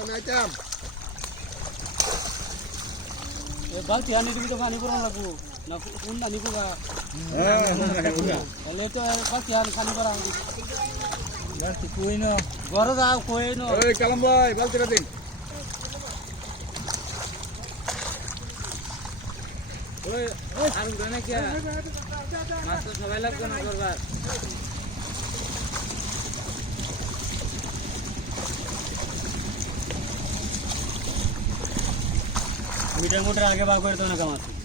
বাল্টি আনি দিবি তোক আনিব নালাগো কোন আনিব বাল্টি আন খানি পৰা ঘৰত আৰু কৈ ন ওই আর গনে কি মাছ তো সবাই লাগবে না করবার मीटर मोटर आगे बाहर तो ना कमाते